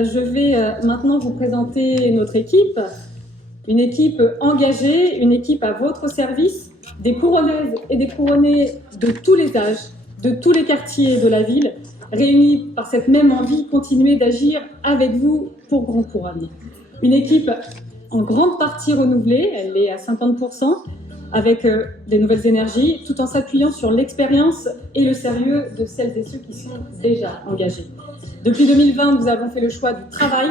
Je vais maintenant vous présenter notre équipe, une équipe engagée, une équipe à votre service, des couronnaises et des couronnés de tous les âges, de tous les quartiers de la ville, réunis par cette même envie, continuer d'agir avec vous pour Grand Couronne. Une équipe en grande partie renouvelée, elle est à 50%, avec des nouvelles énergies, tout en s'appuyant sur l'expérience et le sérieux de celles et ceux qui sont déjà engagés. Depuis 2020, nous avons fait le choix du travail,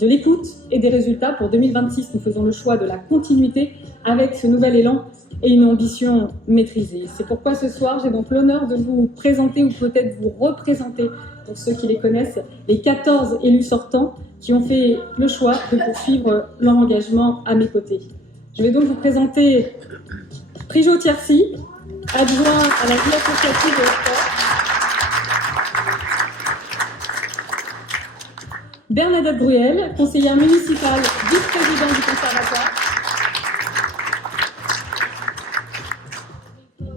de l'écoute et des résultats. Pour 2026, nous faisons le choix de la continuité avec ce nouvel élan et une ambition maîtrisée. C'est pourquoi ce soir, j'ai donc l'honneur de vous présenter ou peut-être vous représenter, pour ceux qui les connaissent, les 14 élus sortants qui ont fait le choix de poursuivre leur engagement à mes côtés. Je vais donc vous présenter Prijo Thiercy, adjoint à la vie associative et au sport. Bernadette Bruel, conseillère municipale, vice-présidente du conservatoire.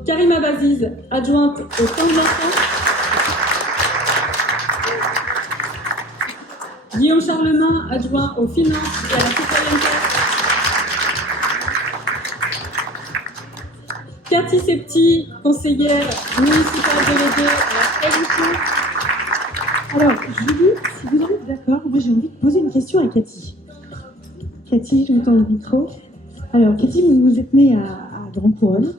Karima Baziz, adjointe au camp de l'enfant. Guillaume Charlemagne, adjoint aux finances et à la citoyenneté. Cathy Septi, conseillère municipale déléguée à la prévention. Alors, Julie, si vous en êtes d'accord, moi j'ai envie de poser une question à Cathy. Cathy, je vous tends le micro. Alors, Cathy, vous êtes née à Grand Couronne.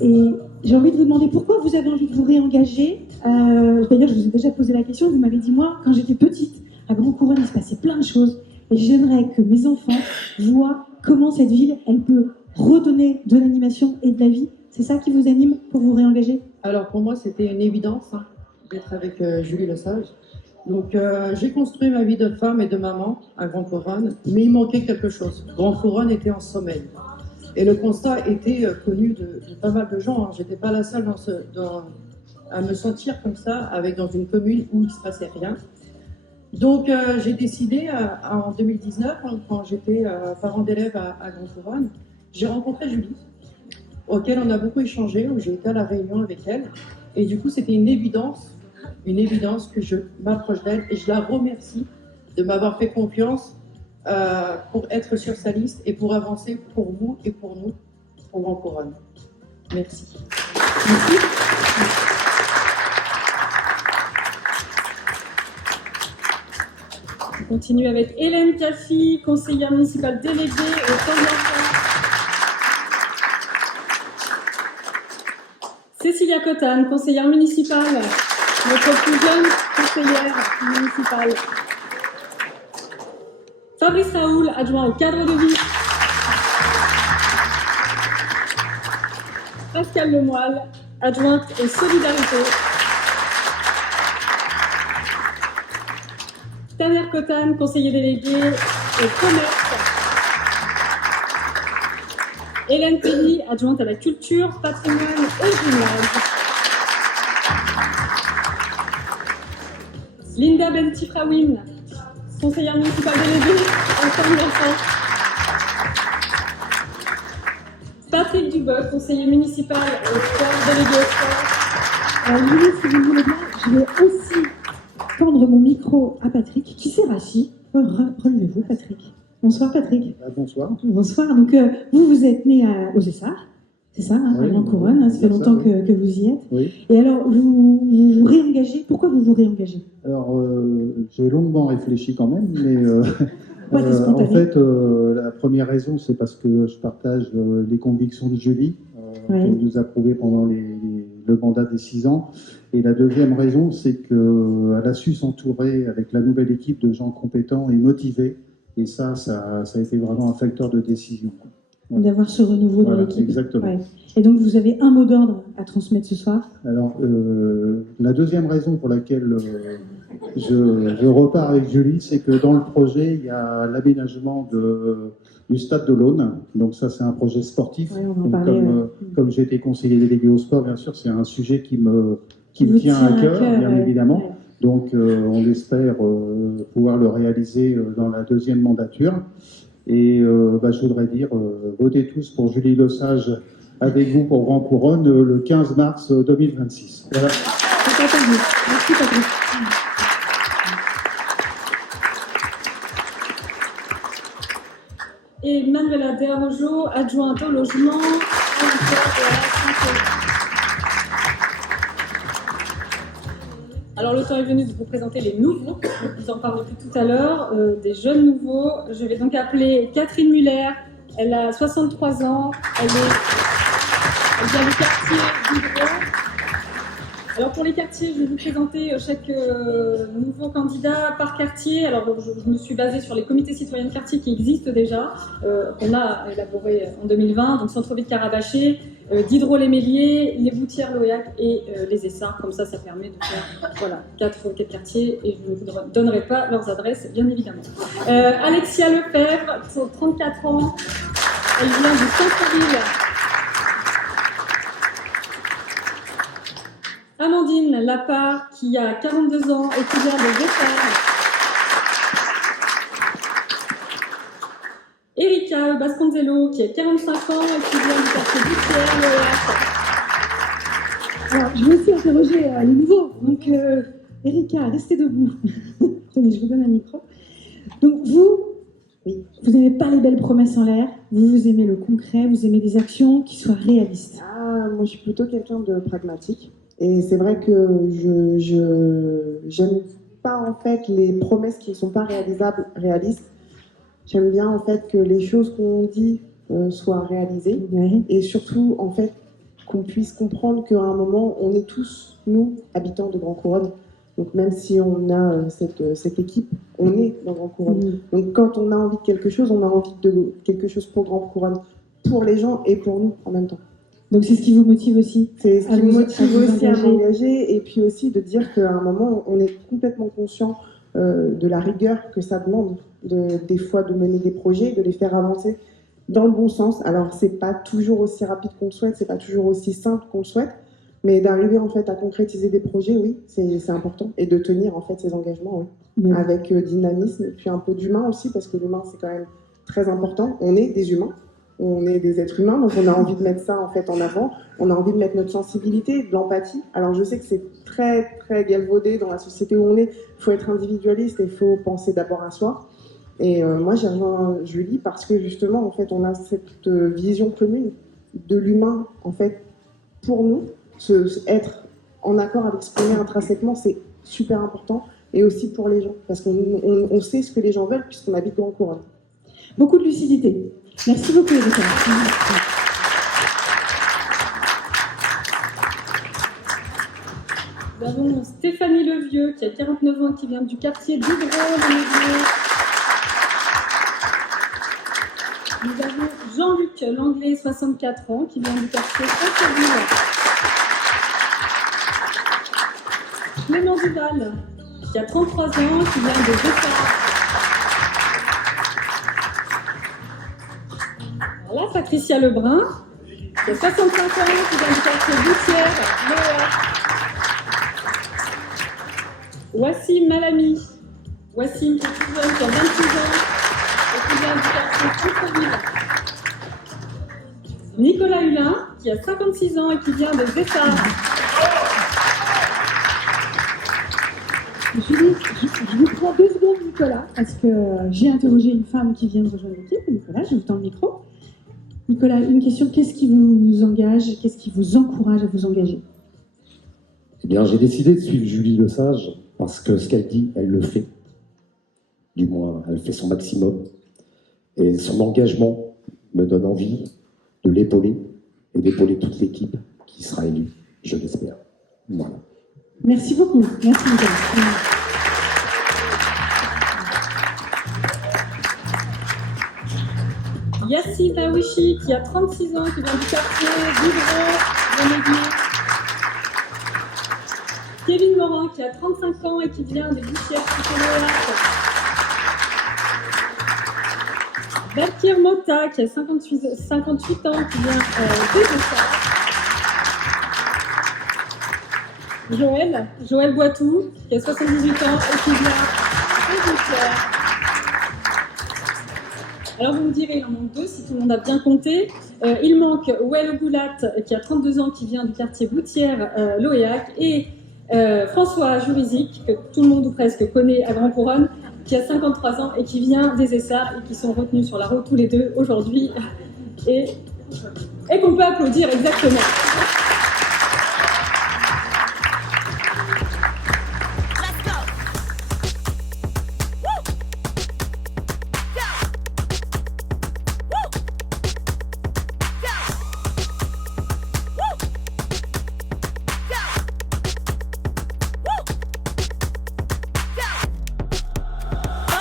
Et j'ai envie de vous demander pourquoi vous avez envie de vous réengager. D'ailleurs, je vous ai déjà posé la question. Vous m'avez dit, moi, quand j'étais petite, à Grand Couronne, il se passait plein de choses. Et j'aimerais que mes enfants voient comment cette ville, elle peut redonner de l'animation et de la vie. C'est ça qui vous anime pour vous réengager? Alors, pour moi, c'était une évidence d'être avec Julie Lesage. Donc, j'ai construit ma vie de femme et de maman à Grand Couronne, mais il manquait quelque chose. Grand Couronne était en sommeil. Et le constat était connu de pas mal de gens. J'étais pas la seule à me sentir comme ça, dans une commune où il se passait rien. Donc, j'ai décidé en 2019, quand j'étais parent d'élève à Grand Couronne, j'ai rencontré Julie, auquel on a beaucoup échangé, où j'ai été à la réunion avec elle. Et du coup, c'était une évidence que je m'approche d'elle et je la remercie de m'avoir fait confiance pour être sur sa liste et pour avancer pour vous et pour nous, pour Grand Couronne. Merci. Merci. On continue avec Hélène Caffi, conseillère municipale déléguée au camp de l'enfant. Cécilia Cotane, conseillère municipale, notre plus jeune conseillère municipale. Fabrice Raoul, adjoint au cadre de vie. Pascal Lemoyle, adjointe aux solidarités. Taner Cotane, conseiller délégué au commerce. Hélène Pelly, adjointe à la culture, patrimoine et gymnase. Linda Bentifrawin, conseillère municipale déléguée au camp de l'enfant. Patrick Duboc, conseiller municipal au sport, délégué au sport. Julie, si vous voulez bien, je vais aussi tendre mon micro à Patrick, qui s'est rassis. Relevez-vous, Patrick. Bonsoir, Patrick. Bonsoir. Bonsoir. Donc, vous êtes né aux Essarts, c'est ça, Oui, à Grand Couronne. Ça fait longtemps que vous y êtes. Oui. Et alors, vous vous réengagez. Pourquoi vous vous réengagez? Alors, j'ai longuement réfléchi quand même, mais Pourquoi t'es spontané? en fait, la première raison, c'est parce que je partage les convictions de Julie, qu'elle nous a prouvées pendant le mandat des 6 ans. Et la deuxième raison, c'est qu'elle a su s'entourer avec la nouvelle équipe de gens compétents et motivés. Et ça a été vraiment un facteur de décision. Voilà. D'avoir ce renouveau dans l'équipe. Exactement. Ouais. Et donc, vous avez un mot d'ordre à transmettre ce soir? Alors, la deuxième raison pour laquelle je repars avec Julie, c'est que dans le projet, il y a l'aménagement du stade de l'Aune. Donc ça, c'est un projet sportif. Ouais, on va en donc, parler, comme j'ai été conseiller délégué au sport, bien sûr, c'est un sujet qui me tient à cœur, bien évidemment. Ouais. Donc, on espère pouvoir le réaliser dans la deuxième mandature. Et je voudrais dire, votez tous pour Julie Lesage avec vous pour Grand Couronne le 15 mars 2026. Voilà. C'est entendu. Merci, Patrick. et Manuela Derojo, adjointe au logement, à l'emploi et à la santé. Alors le temps est venu de vous présenter les nouveaux, je vous en parlais plus tout à l'heure, des jeunes nouveaux. Je vais donc appeler Catherine Muller, elle a 63 ans, elle vient du quartier d'Hydro. Alors pour les quartiers, je vais vous présenter chaque nouveau candidat par quartier. Alors je me suis basée sur les comités citoyens de quartier qui existent déjà, qu'on a élaboré en 2020, donc Centre-Ville Carabaché, d'Hydro-les-Méliers, les Boutières Loyac et les Essarts. Comme ça permet de faire voilà, 4 quartiers et je ne vous donnerai pas leurs adresses, bien évidemment. Alexia Lefebvre, 34 ans, elle vient du centre-ville. Amandine Lapart, qui a 42 ans et qui vient de Vétère. Erika Basconzello, qui a 45 ans et qui vient du quartier Boutières, Loyac. Alors, je vais aussi interroger les nouveaux. Donc, Erika, restez debout. Tenez, je vous donne un micro. Donc, vous n'aimez pas les belles promesses en l'air, vous aimez le concret, vous aimez des actions qui soient réalistes. Moi, je suis plutôt quelqu'un de pragmatique. Et c'est vrai que je j'aime pas en fait les promesses qui ne sont pas réalistes. J'aime bien en fait que les choses qu'on dit soient réalisées. Ouais. Et surtout en fait qu'on puisse comprendre qu'à un moment on est tous, nous, habitants de Grand Couronne. Donc même si on a cette équipe, on est dans Grand Couronne. Donc quand on a envie de quelque chose, on a envie de quelque chose pour Grand Couronne, pour les gens et pour nous en même temps. Donc c'est ce qui vous motive aussi. C'est ce qui me motive aussi à engager. m'engager et puis aussi de dire qu'à un moment on est complètement conscient de la rigueur que ça demande, des fois de mener des projets, de les faire avancer dans le bon sens. Alors c'est pas toujours aussi rapide qu'on le souhaite, c'est pas toujours aussi simple qu'on le souhaite, mais d'arriver en fait à concrétiser des projets, oui, c'est important et de tenir en fait ces engagements, oui, avec dynamisme et puis un peu d'humain aussi parce que l'humain c'est quand même très important. On est des humains. On est des êtres humains, donc on a envie de mettre ça en fait en avant. On a envie de mettre notre sensibilité, de l'empathie. Alors je sais que c'est très très galvaudé dans la société où on est. Il faut être individualiste et il faut penser d'abord à soi. Et moi j'ai rejoint Julie parce que justement en fait on a cette vision commune de l'humain en fait pour nous. Être en accord avec ce qu'on est intrinsèquement, c'est super important. Et aussi pour les gens, parce qu'on sait ce que les gens veulent puisqu'on habite Grand Couronne. Beaucoup de lucidité. Merci beaucoup, Erika. Nous avons Stéphanie Levieux, qui a 49 ans, qui vient du quartier d'Hydro-les-Méliers. Nous avons Jean-Luc Langlais, 64 ans, qui vient du quartier Centre-Ville. Clément Duval, qui a 33 ans, qui vient de Vétère. Voilà, Patricia Lebrun, qui a 65 ans, qui vient du quartier Boutières, Loyac. Wassim Malami, Wassim, qui est tout jeune, qui a 26 ans, et qui vient du quartier Centre-Ville. Nicolas Hulin, qui a 56 ans et qui vient de Vétare. Julie, je vous prends 2 secondes, Nicolas, parce que j'ai interrogé une femme qui vient de rejoindre l'équipe. Nicolas, je vous tends le micro. Nicolas, une question, qu'est-ce qui vous engage, qu'est-ce qui vous encourage à vous engager? Eh bien, j'ai décidé de suivre Julie Lesage parce que ce qu'elle dit, elle le fait. Du moins, elle fait son maximum. Et son engagement me donne envie de l'épauler et d'épauler toute l'équipe qui sera élue, je l'espère. Voilà. Merci beaucoup. Merci, Nicolas. Yassine Aouichi, qui a 36 ans, qui vient du quartier d'Hydro-les-Méliers. Kevin Morin, qui a 35 ans et qui vient des Boutières Loyac. Bakir Mota, qui a 58 ans, qui vient de Vétare. Joël Boitou, qui a 78 ans et qui vient de Boutières. Alors vous me direz, il en manque 2 si tout le monde a bien compté. Il manque Ouel Goulat, qui a 32 ans, qui vient du quartier Boutières, Loyac, et François Jurizic, que tout le monde ou presque connaît à Grand Couronne, qui a 53 ans et qui vient des Essarts et qui sont retenus sur la route tous les deux aujourd'hui et qu'on peut applaudir exactement.